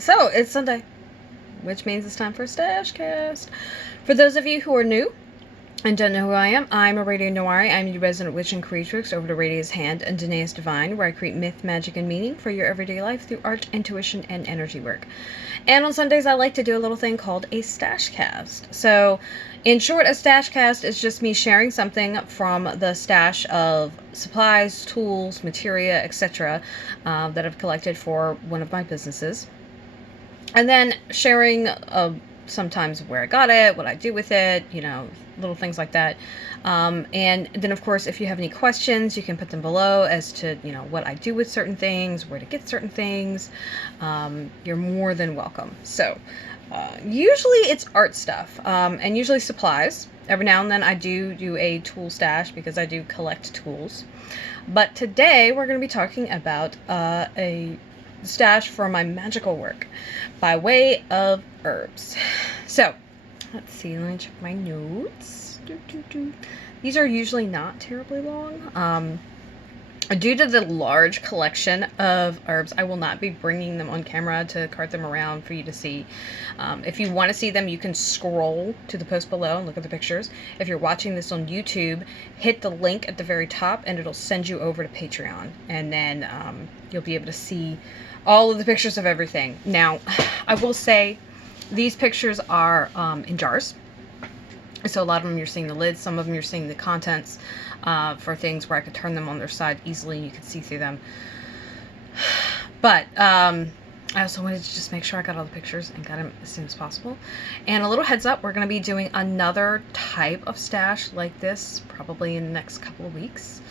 So it's Sunday, which means it's time for a Stash Cast. For those of you who are new and don't know who I am, I'm Aradia Noire. I'm your resident witch and creatrix over to Radia's Hand and Danae's Divine, where I create myth, magic, and meaning for your everyday life through art, intuition, and energy work. And on Sundays, I like to do a little thing called a Stash Cast. So, in short, a Stash Cast is just me sharing something from the stash of supplies, tools, materia, etc. That I've collected for one of my businesses. And then sharing sometimes where I got it, what I do with it, little things like that. And then, of course, if you have any questions, you can put them below as to, what I do with certain things, where to get certain things. You're more than welcome. So, usually it's art stuff, and usually supplies. Every now and then I do a tool stash because I do collect tools. But today we're going to be talking about a stash for my magical work by way of herbs. So, let's see, let me check my notes. These are usually not terribly long. Due to the large collection of herbs, I will not be bringing them on camera to cart them around for you to see. If you want to see them, you can scroll to the post below and look at the pictures. If you're watching this on YouTube, hit the link at the very top and it'll send you over to Patreon. And then you'll be able to see all of the pictures of everything. Now, I will say these pictures are in jars. So a lot of them you're seeing the lids, some of them you're seeing the contents for things where I could turn them on their side easily and you could see through them. But I also wanted to just make sure I got all the pictures and got them as soon as possible. And a little heads up, we're going to be doing another type of stash like this probably in the next couple of weeks.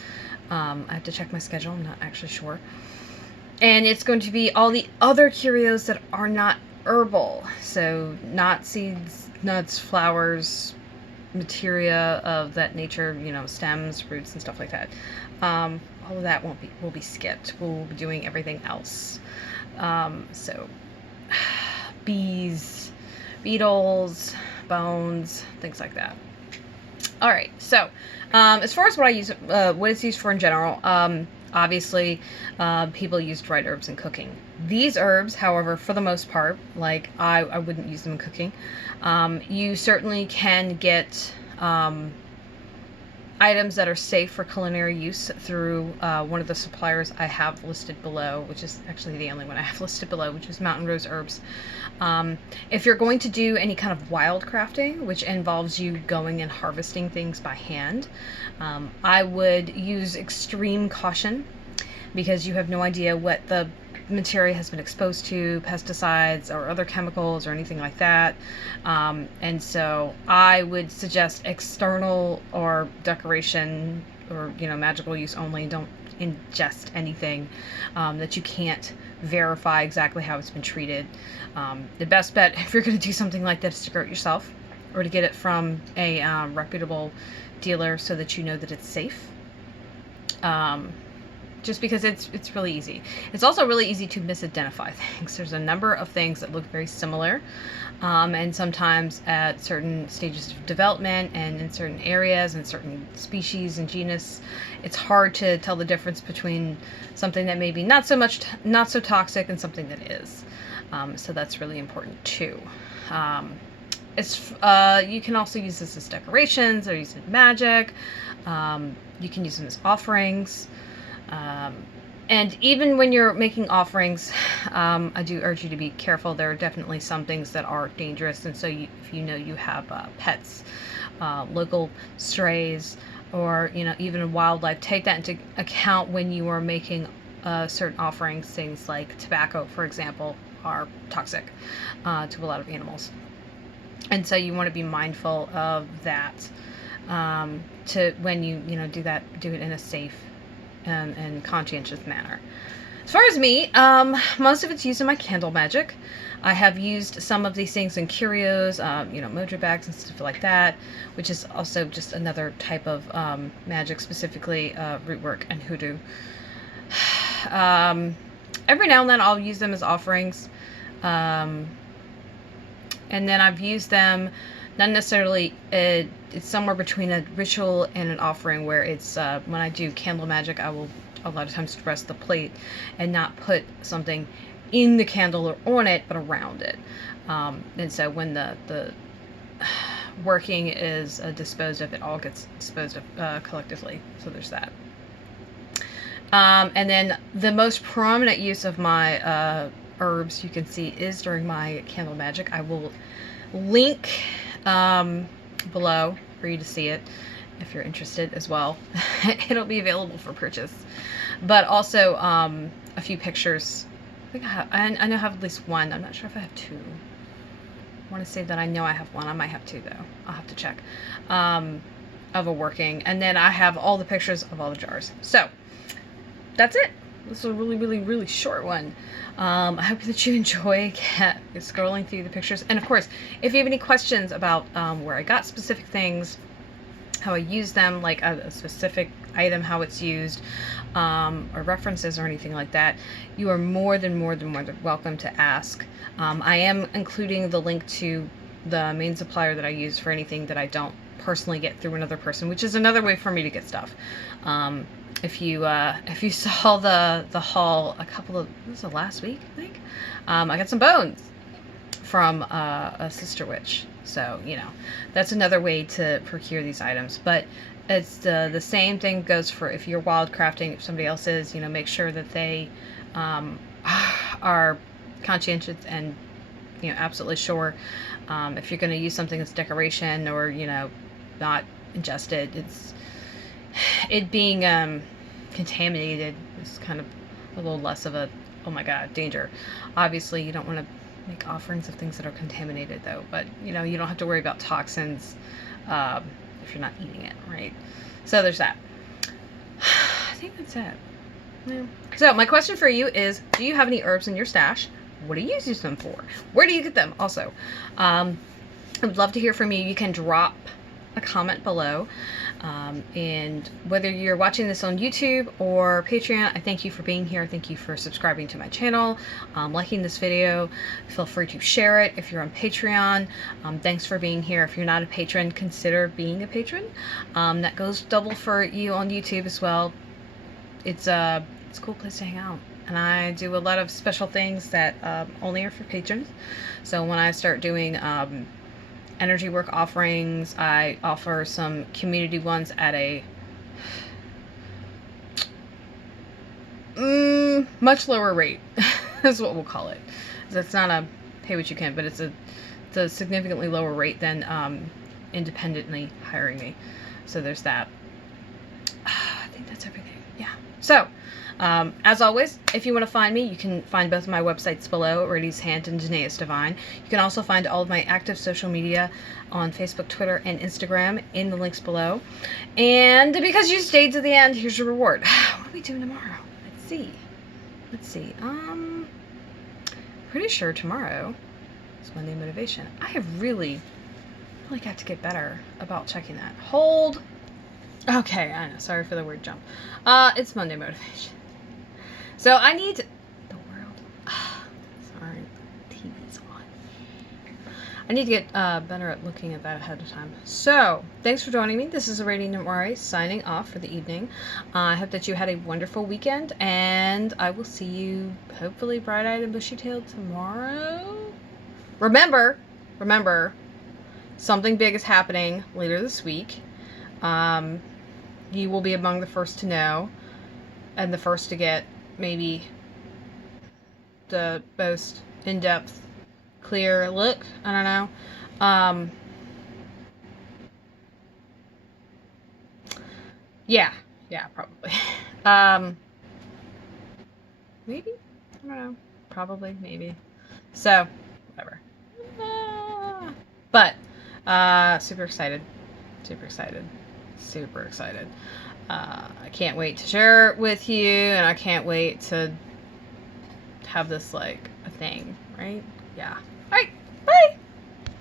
I have to check my schedule, I'm not actually sure. And it's going to be all the other curios that are not herbal. So not seeds, nuts, flowers, materia of that nature, stems, roots, and stuff like that. All of that will be skipped. We'll be doing everything else. So bees, beetles, bones, things like that. All right. So as far as what I use, what it's used for in general, obviously, people use dried herbs in cooking. These herbs, however, for the most part, like I wouldn't use them in cooking. You certainly can get items that are safe for culinary use through one of the suppliers I have listed below, which is actually the only one I have listed below, which is Mountain Rose Herbs. If you're going to do any kind of wild crafting, which involves you going and harvesting things by hand, I would use extreme caution because you have no idea what the materia has been exposed to, pesticides or other chemicals or anything like that. And so I would suggest external or decoration or, magical use only. Don't ingest anything that you can't verify exactly how it's been treated. The best bet if you're going to do something like that is to grow it yourself or to get it from a reputable dealer so that you know that it's safe. Just because it's really easy. It's also really easy to misidentify things. There's a number of things that look very similar, and sometimes at certain stages of development and in certain areas and certain species and genus, it's hard to tell the difference between something that may be not so toxic and something that is. So that's really important too. You can also use this as decorations or use it in magic. You can use them as offerings. And even when you're making offerings, I do urge you to be careful. There are definitely some things that are dangerous, and so if you have pets, local strays, or even wildlife, take that into account when you are making certain offerings. Things like tobacco, for example, are toxic to a lot of animals, and so you want to be mindful of that. To when you do that, do it in a safe and conscientious manner. As far as me, most of it's used in my candle magic. I have used some of these things in curios, mojo bags and stuff like that, which is also just another type of magic, specifically root work and hoodoo. Every now and then I'll use them as offerings, and then I've used them not necessarily, it's somewhere between a ritual and an offering, where it's, when I do candle magic, I will a lot of times dress the plate and not put something in the candle or on it, but around it. And so when the working is disposed of, it all gets disposed of collectively. So there's that. And then the most prominent use of my herbs you can see is during my candle magic. I will link below for you to see it if you're interested as well. It'll be available for purchase. But also a few pictures. I know I have at least one. I'm not sure if I have two. I want to say that I know I have one. I might have two though. I'll have to check. Of a working. And then I have all the pictures of all the jars. So that's it. This is a really, really, really short one. I hope that you enjoy scrolling through the pictures. And of course, if you have any questions about where I got specific things, how I use them, like a specific item, how it's used, or references or anything like that, you are more than welcome to ask. I am including the link to the main supplier that I use for anything that I don't personally get through another person, which is another way for me to get stuff. If you saw the haul this was last week, I think, I got some bones from a sister witch. So, you know, that's another way to procure these items. But it's the same thing goes for if you're wildcrafting, if somebody else is, you know, make sure that they are conscientious and, you know, absolutely sure. If you're going to use something that's decoration or, you know, not ingested, it being contaminated is kind of a little less of a, oh my god, danger. Obviously, you don't want to make offerings of things that are contaminated though, but you know, you don't have to worry about toxins if you're not eating it, right? So there's that. I think that's it. Yeah. So my question for you is, do you have any herbs in your stash? What do you use them for? Where do you get them? Also, I would love to hear from you. You can drop a comment below. And whether you're watching this on YouTube or Patreon, I thank you for being here. Thank you for subscribing to my channel, liking this video. Feel free to share it if you're on Patreon. Thanks for being here. If you're not a patron, consider being a patron. That goes double for you on YouTube as well. It's a cool place to hang out. And I do a lot of special things that only are for patrons. So when I start doing energy work offerings, I offer some community ones at a much lower rate is what we'll call it. It's not a pay what you can, but it's a significantly lower rate than independently hiring me. So there's that. I think that's everything. Yeah. So as always, if you want to find me, you can find both of my websites below, Radies Hand and Danaeus Divine. You can also find all of my active social media on Facebook, Twitter, and Instagram in the links below. And because you stayed to the end, here's your reward. What are we doing tomorrow? Let's see. Pretty sure tomorrow is Monday Motivation. I have really got to get better about checking that. Hold. Okay, I know. Sorry for the word jump. It's Monday Motivation. So I need the world. Sorry, TV's on. I need to get better at looking at that ahead of time. So thanks for joining me. This is Radiant Noire signing off for the evening. I hope that you had a wonderful weekend, and I will see you hopefully bright-eyed and bushy-tailed tomorrow. Remember, something big is happening later this week. You will be among the first to know, and the first to get maybe the most in-depth, clear look. I don't know. Yeah, probably. Maybe? I don't know. Probably, maybe. So, whatever. But, super excited. I can't wait to share it with you, and I can't wait to have this like a thing, right? Yeah. All right.